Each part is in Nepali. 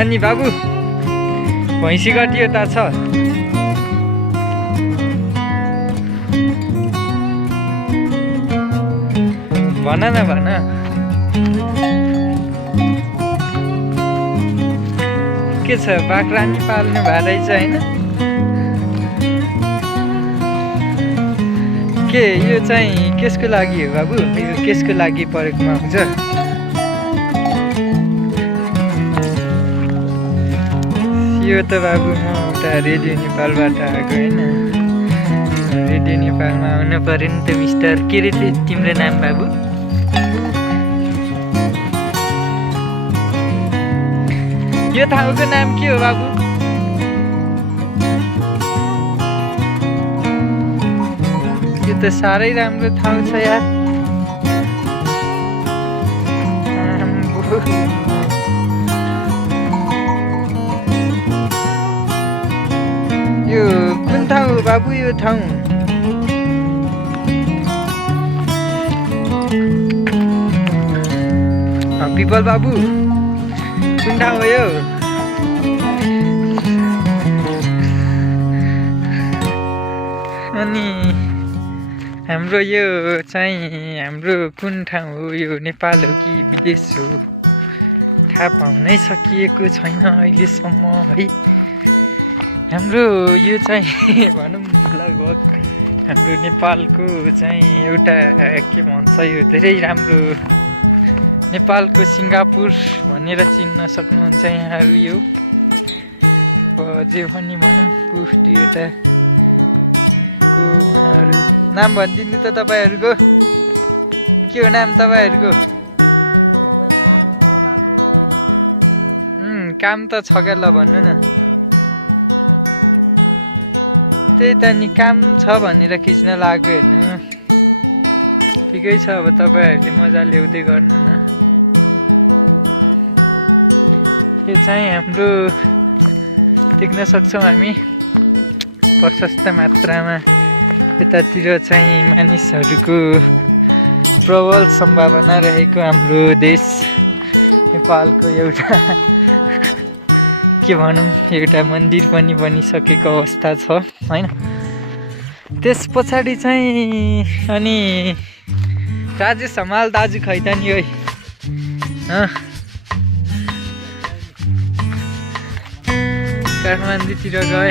अनि बाबु भैँसी कटियो त छ? भन न भन। के छ बाख्रा नि पाल्नु भएको रहेछ होइन? के यो चाहिँ केसको लागि हो बाबु? यो केसको लागि परेकोमा हुन्छ? यो त बाबु म उता रेडियो नेपालबाट आएको होइन। रेडियो नेपालमा आउनु पऱ्यो नि त मिस्टर। के रे तिम्रो नाम बाबु? यो ठाउँको नाम के हो बाबु? यो त साह्रै राम्रो ठाउँ छ यार। यो कुन ठाउँ हो बाबु यो ठाउँ? पिपल बाबु कुन ठाउँ हो यो? अनि हाम्रो यो चाहिँ हाम्रो कुन ठाउँ हो? यो नेपाल हो कि विदेश हो? थाहा पाउनै सकिएको छैन अहिलेसम्म है। हाम्रो यो चाहिँ भनौँ लगभग हाम्रो नेपालको चाहिँ एउटा के भन्छ यो धेरै राम्रो नेपालको सिङ्गापुर भनेर चिन्न सक्नुहुन्छ यहाँहरू। यो जे पनि भनौँ दुईवटा को उहाँहरू नाम भनिदिनु त तपाईँहरूको। के हो नाम तपाईँहरूको? काम त छ क्या ल भन्नु न। त्यही त नि काम छ भनेर खिच्न लाग्यो हेर्नु। ठिकै छ अब तपाईँहरूले मजा ल्याउँदै गर्नु न। यो चाहिँ हाम्रो देख्न सक्छौँ हामी प्रशस्त मात्रामा यतातिर चाहिँ मानिसहरूको प्रबल सम्भावना रहेको हाम्रो देश नेपालको एउटा के भनौँ एउटा मन्दिर पनि बनिसकेको अवस्था छ होइन। त्यस पछाडि चाहिँ अनि राजेश हमाल दाजु खै त नि है? काठमाडौँतिर गए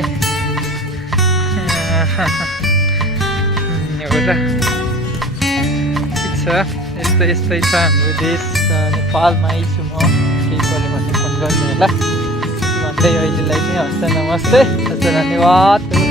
हो त। ठिक छ यस्तै छ हाम्रो देश नेपालमा आइछु म। केही पऱ्यो भने फोन गर्नु होला भन्दै अहिलेलाई चाहिँ हस्त नमस्ते, हस्त धन्यवाद।